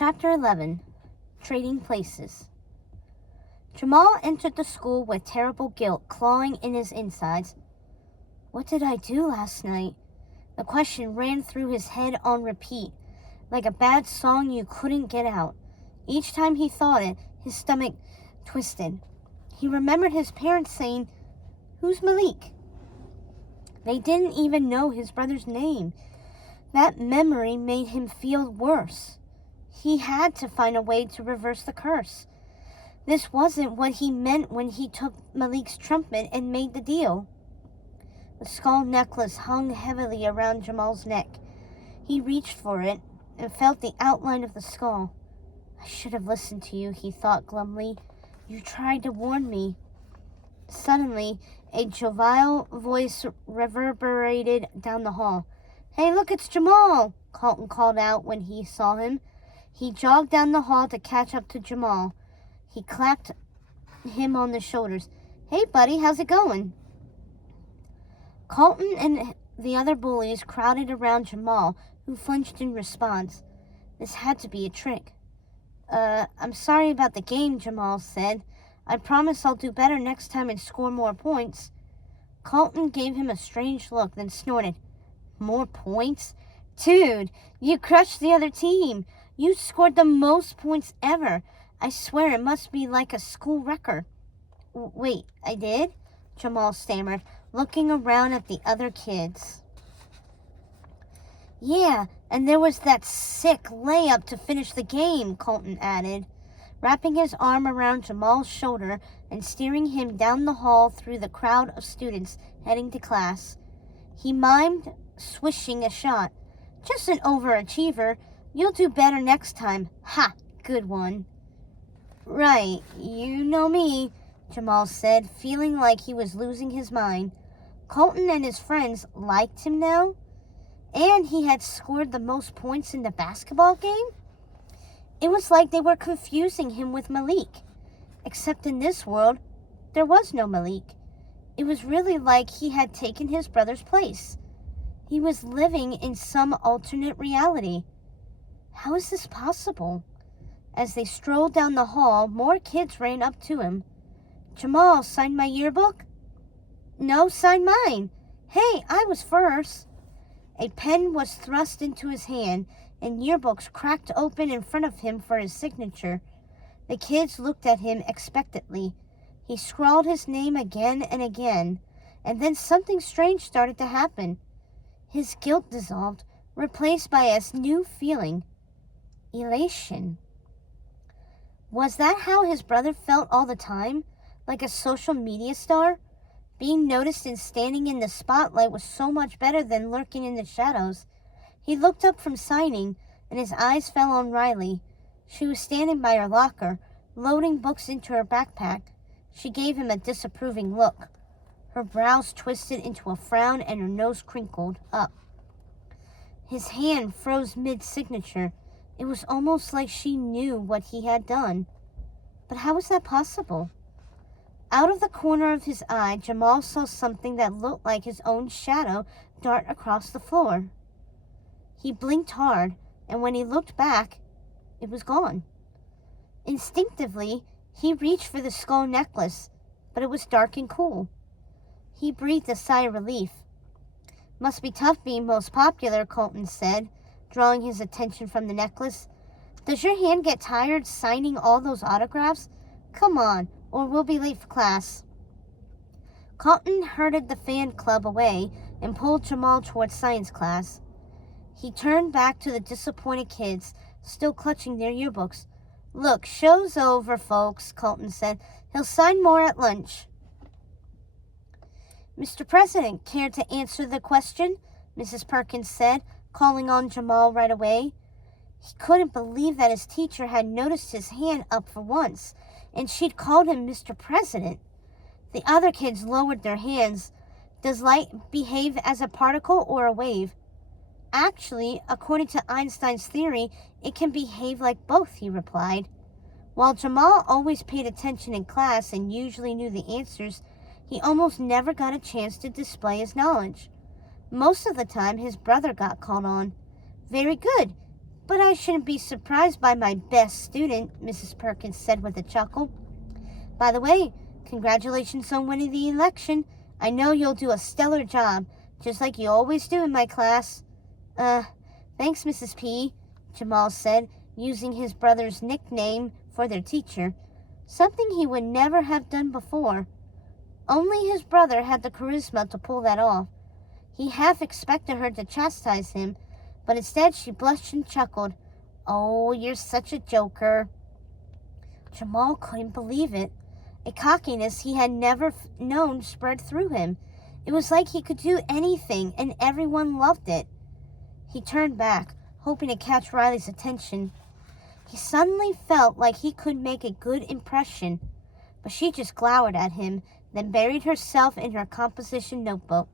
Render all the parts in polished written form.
Chapter 11. Trading Places. Jamal entered the school with terrible guilt clawing in his insides. What did I do last night? The question ran through his head on repeat, like a bad song you couldn't get out. Each time he thought it, his stomach twisted. He remembered his parents saying, "Who's Malik?" They didn't even know his brother's name. That memory made him feel worse. He had to find a way to reverse the curse. This wasn't what he meant when he took Malik's trumpet and made the deal. The skull necklace hung heavily around Jamal's neck. He reached for it and felt the outline of the skull. I should have listened to you, he thought glumly. You tried to warn me. Suddenly, a jovial voice reverberated down the hall. Hey, look, it's Jamal, Colton called out when he saw him. He jogged down the hall to catch up to Jamal. He clapped him on the shoulders. Hey, buddy, how's it going? Colton and the other bullies crowded around Jamal, who flinched in response. This had to be a trick. I'm sorry about the game, Jamal said. I promise I'll do better next time and score more points. Colton gave him a strange look, then snorted. More points? Dude, you crushed the other team. You scored the most points ever. I swear it must be like a school record. Wait, I did? Jamal stammered, looking around at the other kids. Yeah, and there was that sick layup to finish the game, Colton added, wrapping his arm around Jamal's shoulder and steering him down the hall through the crowd of students heading to class. He mimed swishing a shot. Just an overachiever. You'll do better next time. Ha! Good one. Right, you know me, Jamal said, feeling like he was losing his mind. Colton and his friends liked him now, and he had scored the most points in the basketball game? It was like they were confusing him with Malik. Except in this world, there was no Malik. It was really like he had taken his brother's place. He was living in some alternate reality. How is this possible? As they strolled down the hall, more kids ran up to him. Jamal, sign my yearbook? No, sign mine. Hey, I was first. A pen was thrust into his hand, and yearbooks cracked open in front of him for his signature. The kids looked at him expectantly. He scrawled his name again and again, and then something strange started to happen. His guilt dissolved, replaced by a new feeling. Elation. Was that how his brother felt all the time? Like a social media star? Being noticed and standing in the spotlight was so much better than lurking in the shadows. He looked up from signing, and his eyes fell on Riley. She was standing by her locker, loading books into her backpack. She gave him a disapproving look. Her brows twisted into a frown and her nose crinkled up. His hand froze mid-signature. It was almost like she knew what he had done. But how was that possible? Out of the corner of his eye, Jamal saw something that looked like his own shadow dart across the floor. He blinked hard, and when he looked back, it was gone. Instinctively, he reached for the skull necklace, but it was dark and cool. He breathed a sigh of relief. Must be tough being most popular, Colton said, drawing his attention from the necklace. Does your hand get tired signing all those autographs? Come on, or we'll be late for class. Colton herded the fan club away and pulled Jamal towards science class. He turned back to the disappointed kids, still clutching their yearbooks. Look, show's over, folks, Colton said. He'll sign more at lunch. Mr. President, care to answer the question? Mrs. Perkins said, calling on Jamal right away. He couldn't believe that his teacher had noticed his hand up for once, and she'd called him Mr. President. The other kids lowered their hands. Does light behave as a particle or a wave? Actually, according to Einstein's theory, it can behave like both, he replied. While Jamal always paid attention in class and usually knew the answers, he almost never got a chance to display his knowledge. Most of the time, his brother got called on. Very good. But I shouldn't be surprised by my best student, Mrs. Perkins said with a chuckle. By the way, congratulations on winning the election. I know you'll do a stellar job, just like you always do in my class. Thanks, Mrs. P, Jamal said, using his brother's nickname for their teacher, something he would never have done before. Only his brother had the charisma to pull that off. He half expected her to chastise him, but instead she blushed and chuckled. Oh, you're such a joker. Jamal couldn't believe it. A cockiness he had never known spread through him. It was like he could do anything, and everyone loved it. He turned back, hoping to catch Riley's attention. He suddenly felt like he could make a good impression, but she just glowered at him, then buried herself in her composition notebook.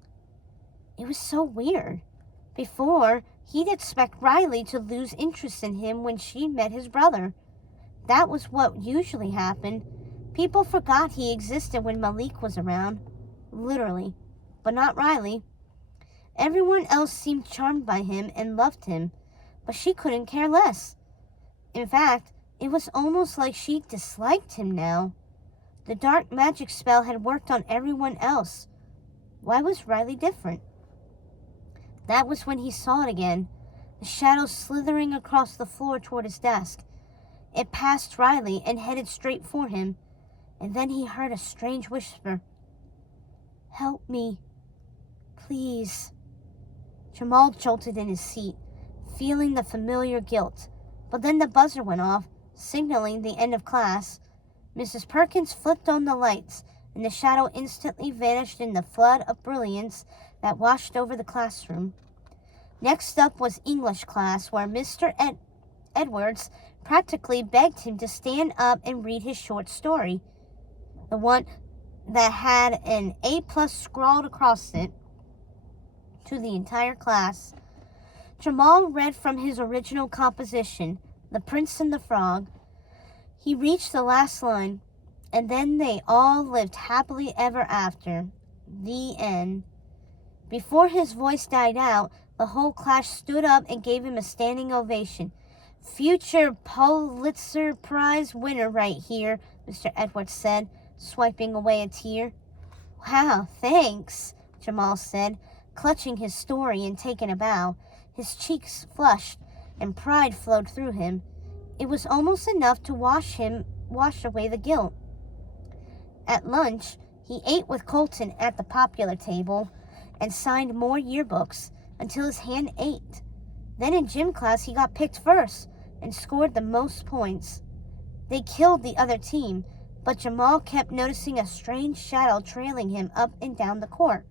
It was so weird. Before, he'd expect Riley to lose interest in him when she met his brother. That was what usually happened. People forgot he existed when Malik was around. Literally. But not Riley. Everyone else seemed charmed by him and loved him, but she couldn't care less. In fact, it was almost like she disliked him now. The dark magic spell had worked on everyone else. Why was Riley different? That was when he saw it again, the shadow slithering across the floor toward his desk. It passed Riley and headed straight for him, and then he heard a strange whisper. Help me, please. Jamal jolted in his seat, feeling the familiar guilt, but then the buzzer went off, signaling the end of class. Mrs. Perkins flipped on the lights, and the shadow instantly vanished in the flood of brilliance that washed over the classroom. Next up was English class, where Mr. Edwards practically begged him to stand up and read his short story, the one that had an A+ scrawled across it, to the entire class. Jamal read from his original composition, The Prince and the Frog. He reached the last line, and then they all lived happily ever after. The end. Before his voice died out, the whole class stood up and gave him a standing ovation. Future Pulitzer Prize winner right here, Mr. Edwards said, swiping away a tear. Wow, thanks, Jamal said, clutching his story and taking a bow. His cheeks flushed, and pride flowed through him. It was almost enough to wash away the guilt. At lunch, he ate with Colton at the popular table and signed more yearbooks until his hand ached. Then in gym class, he got picked first and scored the most points. They killed the other team, but Jamal kept noticing a strange shadow trailing him up and down the court.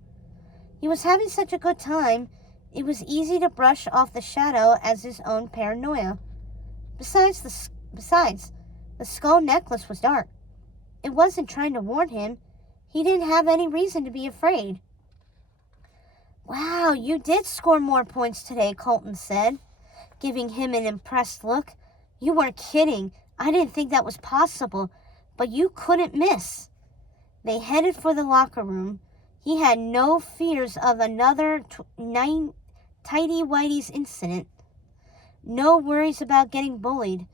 He was having such a good time, it was easy to brush off the shadow as his own paranoia. Besides, the skull necklace was dark. It wasn't trying to warn him. He didn't have any reason to be afraid. Wow, you did score more points today, Colton said, giving him an impressed look. You weren't kidding. I didn't think that was possible, but you couldn't miss. They headed for the locker room. He had no fears of another tighty-whities incident. No worries about getting bullied.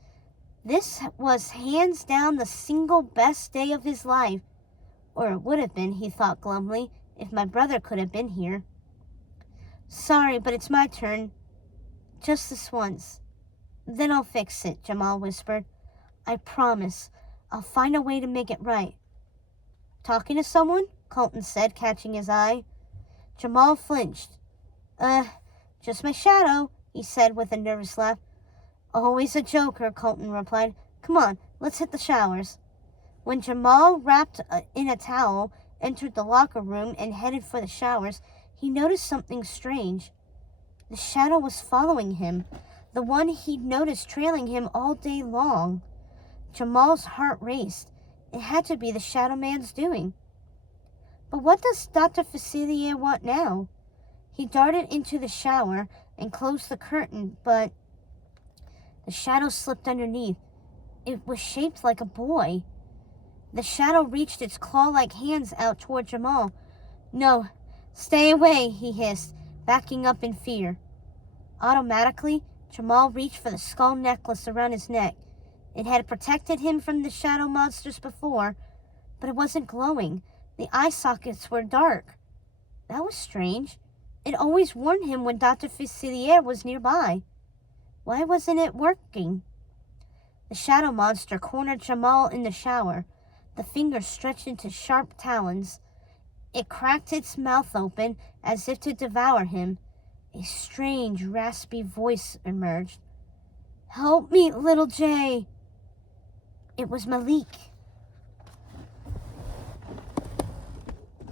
This was hands down the single best day of his life. Or it would have been, he thought glumly, if my brother could have been here. Sorry, but it's my turn. Just this once. Then I'll fix it, Jamal whispered. I promise. I'll find a way to make it right. Talking to someone? Colton said, catching his eye. Jamal flinched. Just my shadow, he said with a nervous laugh. Always a joker, Colton replied. Come on, let's hit the showers. When Jamal, wrapped in a towel, entered the locker room and headed for the showers, he noticed something strange. The shadow was following him, the one he'd noticed trailing him all day long. Jamal's heart raced. It had to be the Shadow Man's doing. But what does Dr. Facilier want now? He darted into the shower and closed the curtain, but the shadow slipped underneath. It was shaped like a boy. The shadow reached its claw-like hands out toward Jamal. No, stay away, he hissed, backing up in fear. Automatically, Jamal reached for the skull necklace around his neck. It had protected him from the shadow monsters before, but it wasn't glowing. The eye sockets were dark. That was strange. It always warned him when Dr. Facilier was nearby. Why wasn't it working? The shadow monster cornered Jamal in the shower. The fingers stretched into sharp talons. It cracked its mouth open as if to devour him. A strange, raspy voice emerged. "Help me, little Jay." It was Malik.